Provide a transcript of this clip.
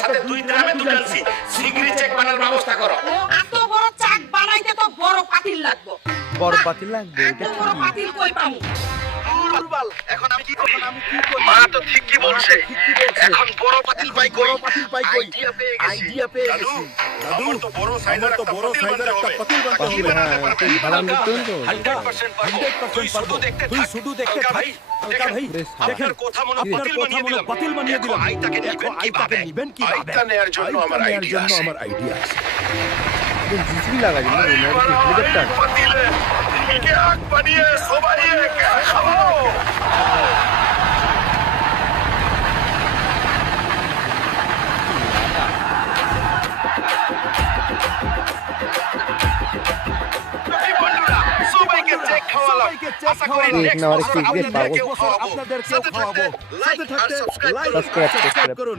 সাথে দুই গ্রামে দুটানছি সিগরি চেক বানার ব্যবস্থা করো। এত বড় চাক বানাইতে তো বড় পাতিল লাগবে। বড় পাতিল লাগবে, এত বড় পাতিল কই পামু? এখন আমি কি করি? মা তো ঠিকই বলছে, এখন বড় পাতিল পাই কই? আইডিয়া পেয়ে গেছি। আমার তো বড় সাইজের একটা পাতিল বানাতে হবে। বানান দিতে তো 100% পারবো। তুই শুধু দেখতে থাক। হালকা ভাই দেখেন কথা মনে পাতিল বানিয়ে দিলাম। আইটাকে নিবেন কি? আইটা নেয়ার জন্য আমার আইডিয়া আছে। জিসি লাগা দিন লিডারটা পাতিলে ঠিক আগ বানিয়ে সবাই খাও। সবাইকে চেক খাওয়ালাম। আশা করি নেক্সট বছর আপনাদেরকেও খাওয়াবো। সাথে থাকতে লাইক সাবস্ক্রাইব করুন।